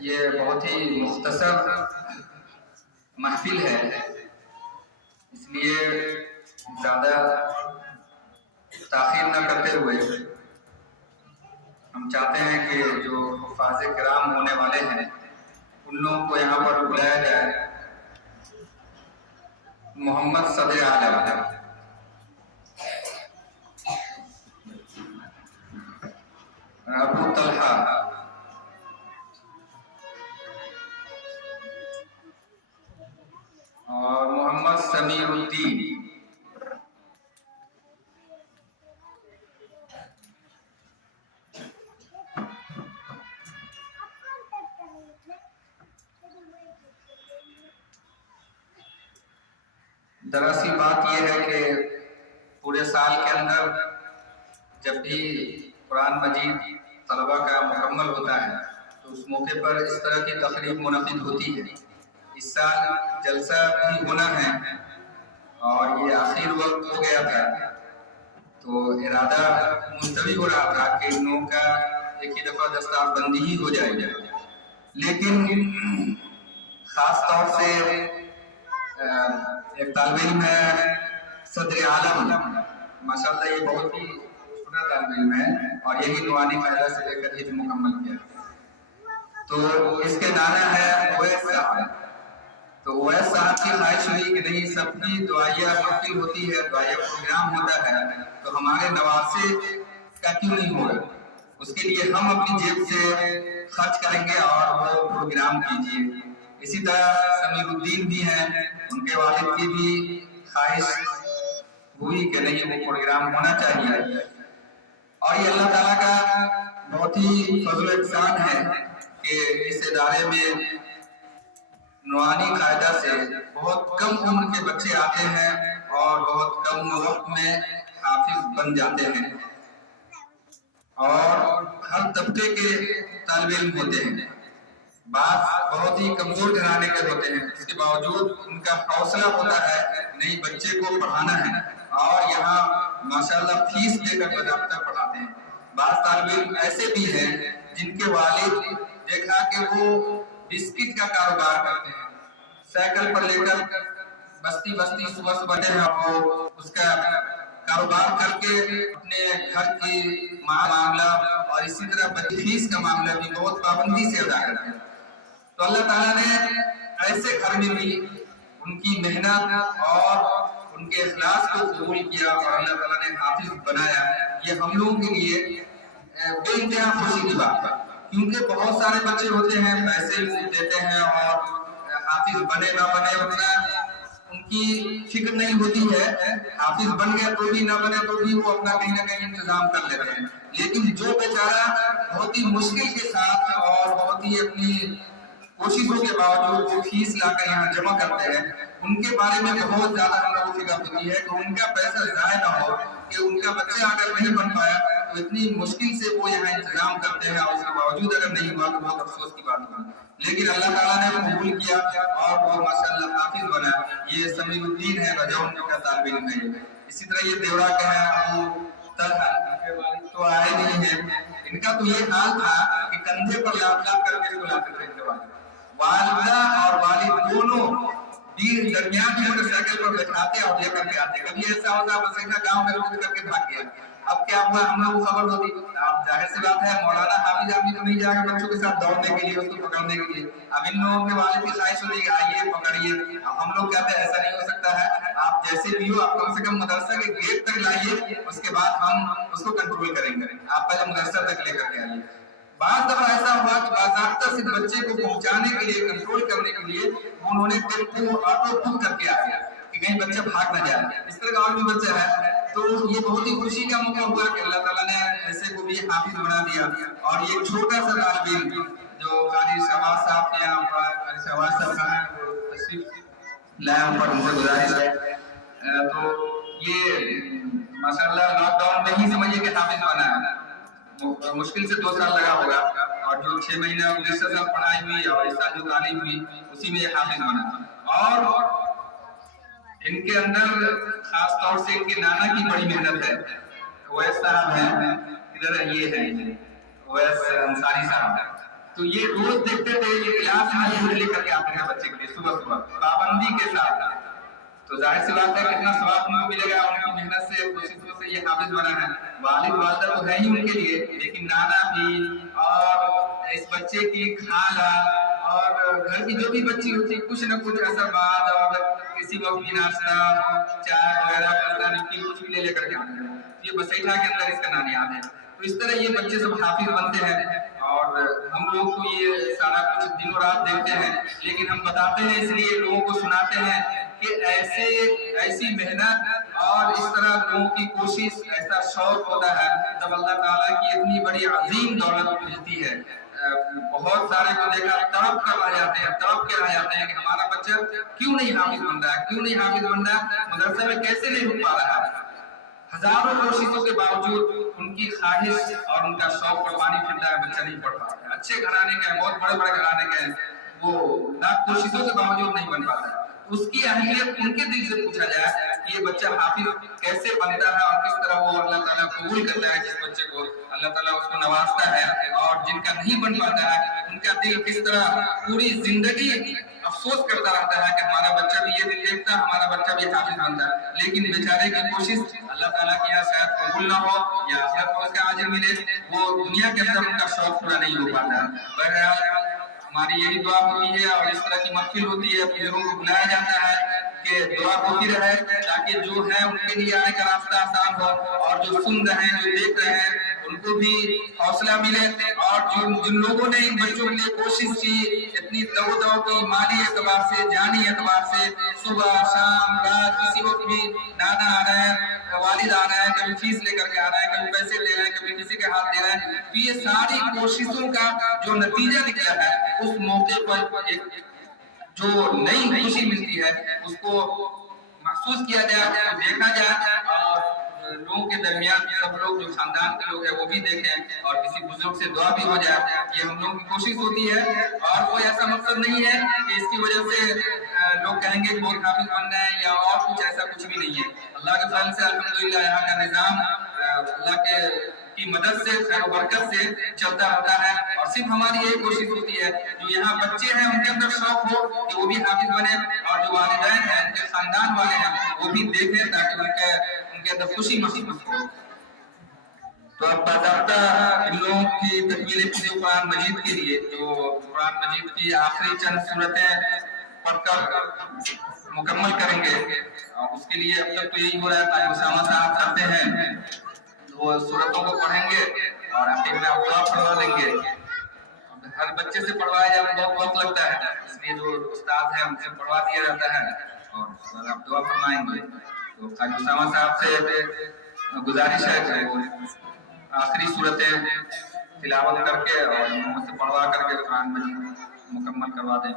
یہ بہت ہی مختصر محفل ہے، اس لیے زیادہ تاخیر نہ کرتے ہوئے ہم چاہتے ہیں کہ جو حفاظ کرام ہونے والے ہیں ان لوگوں کو یہاں پر بلایا جائے۔ محمد صدر اعظم ابو طلحہ اور محمد سمیر الدین، دراصل بات یہ ہے کہ پورے سال کے اندر جب بھی قرآن مجید طلبہ کا مکمل ہوتا ہے تو اس موقع پر اس طرح کی تقریب منعقد ہوتی ہے۔ اس سال جلسہ بھی ہونا ہے اور یہ آخر وقت ہو گیا تھا، تو ارادہ ملتوی ہو رہا تھا کہ ان لوگوں کا ایک ہی دفعہ دستار بندی ہی ہو جائے، لیکن خاص طور سے ایک طالب علم ہے صدر عالم، ماشاءاللہ یہ بہت ہی چھوٹا طالب علم ہے اور یہی نورانی قاعدہ سے لے کر حفظ مکمل کیا، تو اس کے نانا ہے اویس صاحب۔ تو اویس صاحب کی خواہش ہوئی کہ نہیں، سب کی دعائیہ محفل ہوتی ہے، دعائیہ پروگرام ہوتا ہے، تو ہمارے نواسے کا کیوں نہیں ہوگا، اس کے لیے ہم اپنی جیب سے خرچ کریں گے اور وہ پروگرام کیجیے۔ اسی طرح سمیر الدین بھی ہیں، ان کے والد کی بھی خواہش ہوئی کہ نہیں وہ پروگرام ہونا چاہیے، اور یہ اللہ تعالیٰ کا بہت ہی فضل و احسان ہے کہ اس ادارے میں نورانی قاعدہ سے بہت کم عمر کے بچے آتے ہیں اور بہت کم وقت میں حافظ بن جاتے ہیں، اور ہر طبقے کے طالب علم ہوتے ہیں۔ بعض بہت ہی کمزور گھرانے کے ہوتے ہیں، اس کے باوجود ان کا حوصلہ ہوتا ہے نہیں بچے کو پڑھانا ہے، اور یہاں ماشاءاللہ فیس دے کر باضابطہ پڑھاتے ہیں۔ بعض طالب علم ایسے بھی ہیں جن کے والد دیکھا کہ وہ بسکٹ کا کاروبار کرتے ہیں، سائیکل پر لے کر بستی بستی صبح بڑھتے ہیں، اور اس کا کاروبار کر کے اپنے گھر کی معاملہ اور اسی طرح بچی فیس کا معاملہ بھی بہت پابندی سے ادا کرتے ہیں۔ تو اللہ تعالیٰ نے ایسے گھر میں بھی ان کی محنت اور ان کے اخلاص کو قبول کیا اور اللہ تعالیٰ نے حافظ بنایا۔ یہ ہم لوگوں کے لیے بے انتہا خوشی کی بات ہے، کیونکہ بہت سارے بچے ہوتے ہیں پیسے دیتے ہیں اور حافظ بنے نہ بنے اتنا ان کی فکر نہیں ہوتی ہے، حافظ بن گیا تو بھی نہ بنے تو بھی وہ اپنا کہیں نہ کہیں انتظام کر لیتے ہیں، لیکن جو بیچارہ بہت ہی مشکل کے ساتھ اور بہت ہی اپنی کوششوں کے باوجود وہ فیس لا کر یہاں جمع کرتے ہیں، ان کے بارے میں بہت زیادہ ہم لوگوں کو فکر ہوتی ہے کہ ان کا پیسہ ضائع نہ ہو، کہ ان کا بچہ اگر نہیں بن پایا تو اتنی مشکل سے وہ یہاں انتظام کرتے ہیں اور اس کے باوجود اگر نہیں ہوا تو بہت افسوس کی بات ہوگی، لیکن اللہ تعالیٰ نے قبول کیا اور وہ ماشاءاللہ حافظ بنا۔ یہ سمیر الدین ہے، رجون کا طالب علم ہے۔ اسی طرح یہ دیورا کا ہے ابو طلحہ، کے والد تو آئے نہیں ہیں، ان کا تو یہ حال تھا کہ کندھے پر لاپ لاپ کر کے سلاتے تھے ان کے والدہ اور والد دونوں بھی درمیان میں موٹر سائیکل پر بٹھاتے اور لے کر کے آتے۔ کبھی ایسا ہوتا بس ایک گاؤں میں روک کر کے بھاگ گیا، اب کیا ہوا ہم لوگ کو خبر ہوتی، اب ظاہر سی بات ہے مولانا حافظ آدمی تو نہیں جائے گا بچوں کے ساتھ دوڑنے کے لیے، اس کو پکڑنے کے لیے، اب ان لوگوں کے والد کی خواہش ہوتی ہے آئیے پکڑیے، اب ہم لوگ کہتے ہیں ایسا نہیں ہو سکتا ہے، آپ جیسے بھی ہو آپ کم سے کم مدرسہ کے گیٹ تک لائیے، اس کے بعد ہم اس کو کنٹرول کریں گے، آپ پہلے مدرسہ تک لے کر کے آئیے۔ بعض دفعہ ایسا ہوا کہ باضابطہ سے بچے کو پہنچانے کے لیے کنٹرول کرنے کے لیے انہوں نے ٹیمپو آٹو بک کر کے آیا کہ کہیں بچہ بھاگ نہ جائے، اس طرح کا اور بھی بچہ ہے، تو یہ بہت ہی خوشی کا موقع ہوا کہ اللہ تعالیٰ نے ایسے کو بھی حافظ بنا دیا۔ اور یہ چھوٹا سا طالب علم جو قاری شہباز صاحب کے یہاں قاری شہباز صاحب کا ہے وہ تشریف لائے ہوں پر ان سے گزارش ہے، تو یہ ماشاءاللہ لاک ڈاؤن میں ہی سمجھیے کہ حافظ بنا ہے، مشکل سے 2 سال لگا ہوگا، اور جو 6 مہینہ مدرسہ سے پڑھائی ہوئی اور اس سال جو تعلیم ہوئی اسی میں یہ حافظ بنا۔ اور ان کے اندر خاص طور سے ان کے نانا کی بڑی محنت ہے، اویس صاحب ہیں، ادھر یہ ہے اویس انصاری صاحب، تو یہ روز دیکھتے تھے یہ کلاس میں دودھ لے کر کے آتے ہیں بچے کے لیے صبح صبح پابندی کے ساتھ. تو ظاہر سی بات ہے کتنا ثواب ان کو ملے گا, ان کی محنت سے کوششوں سے یہ حافظ بنا ہے. والد والدہ تو ہے ہی ان کے لیے, لیکن نانا بھی اور اس بچے کی خالہ اور گھر کی جو بھی بچی ہوتی ہے کچھ نہ کچھ ایسا بات اور کسی وقت بھی ناشتہ چائے وغیرہ پتہ نہیں کچھ بھی لے کر کے آتے ہیں. یہ بسیٹا کے اندر اس کا نام یاد ہے. تو اس طرح یہ بچے سب حافظ بنتے ہیں اور ہم لوگ کو یہ سارا کچھ دن و رات دیکھتے ہیں, لیکن ہم بتاتے ہیں اس لیے لوگوں کو سناتے ہیں کہ ایسی محنت اور اس طرح لوگوں کی کوشش ایسا شوق ہوتا ہے جب اللہ تعالیٰ کی اتنی بڑی عظیم دولت ملتی ہے. بہت سارے کو دیکھا تڑپ کر رہ جاتے ہیں کہ ہمارا بچہ کیوں نہیں حافظ بن رہا ہے, مدرسے میں کیسے نہیں رک پا رہا ہے. ہزاروں کوششوں کے باوجود ان کی خواہش اور ان کا شوق پر پانی پھرتا ہے, بچہ نہیں پڑھ پاتا ہے. اچھے گھرانے کا ہے, بہت بڑے گھرانے کا ہے, وہ لاکھ کوششوں کے باوجود نہیں بن پاتا ہے. اس کی اہمیت ان کے دل سے پوچھا جائے کہ یہ بچہ حافظ کیسے بنتا ہے اور کس طرح وہ اللہ تعالیٰ قبول کرتا ہے جس بچے کو اللہ تعالیٰ اس کو نوازتا ہے, اور جن کا نہیں بن پاتا ہے ان کا دل کس طرح پوری زندگی افسوس کرتا رہتا ہے کہ ہمارا بچہ بھی یہ دل دیکھتا ہے, ہمارا بچہ بھی حافظ بنتا ہے, لیکن بیچارے کی کوشش اللہ تعالیٰ کے یہاں شاید قبول نہ ہو یا آخرت میں اس کا اجر ملے, وہ دنیا کے اندر ان کا شوق پورا نہیں ہو پاتا ہے. بہرحال ہماری یہی دعا ہوتی ہے اور اس طرح کی محفل ہوتی ہے, بزرگوں کو بلایا جاتا ہے کہ دعا ہوتی رہے تاکہ جو ہے ان کے لیے آنے کا راستہ آسان ہو, اور جو سن رہے ہیں جو دیکھ رہے ہیں ان کو بھی حوصلہ ملے, اور جن لوگوں نے ان بچوں کے لیے کوشش کی اتنی دو کی مالی اعتبار سے جانی اعتبار سے صبح شام رات کسی وقت بھی نانا آ رہے ہیں, والد آ رہے ہیں, کبھی فیس لے کر کے آ رہے ہیں, کبھی پیسے دے رہے ہیں, کبھی کسی کے ہاتھ دے رہے ہیں, تو یہ ساری کوششوں کا جو نتیجہ نکلا ہے اس موقع پر ایک جو نئی خوشی ملتی ہے اس کو محسوس کیا جائے, دیکھا جائے, اور لوگوں کے درمیان سب لوگ جو خاندان کے لوگ ہیں وہ بھی دیکھیں اور کسی بزرگ سے دعا بھی ہو جائے. یہ ہم لوگوں کی کوشش ہوتی ہے اور کوئی ایسا مقصد نہیں ہے کہ اس کی وجہ سے لوگ کہیں گے بہت حافظ بن رہے ہیں یا اور کچھ, ایسا کچھ بھی نہیں ہے. اللہ کے فضل سے الحمدللہ یہاں کا نظام اللہ کی مدد سے خیر و برکت سے چلتا رہتا ہے, اور صرف ہماری یہی کوشش ہوتی ہے جو یہاں بچے ہیں ان کے اندر شوق ہو کہ وہ بھی حافظ بنے, اور جو والدین ہیں ان کے خاندان والے ہیں وہ بھی دیکھیں تاکہ ان کے اندر خوشی محسوس ہو. تو اب باضابطہ ان لوگوں کی تکمیل پوری قرآن مجید کے لیے جو قرآن مجید کی آخری چند سورتیں پڑھ کر مکمل کریں گے, اور اس کے لیے اب تک تو یہی ہو رہا ہے کہ اسامہ صاحب کرتے ہیں وہ سورتوں کو پڑھیں گے اور آخر میں آپ دعا پڑھوا دیں گے. ہر بچے سے پڑھوایا جانا بہت وقت لگتا ہے, اس لیے جو استاد ہے ان سے پڑھوا دیا جاتا ہے اور آپ دعا فرمائیں گے. تو قاری اسامہ صاحب سے گزارش ہے کہ وہ آخری صورتیں تلاوت کر کے اور ان سے پڑھوا کر کے قرآن مجید مکمل کروا دیں.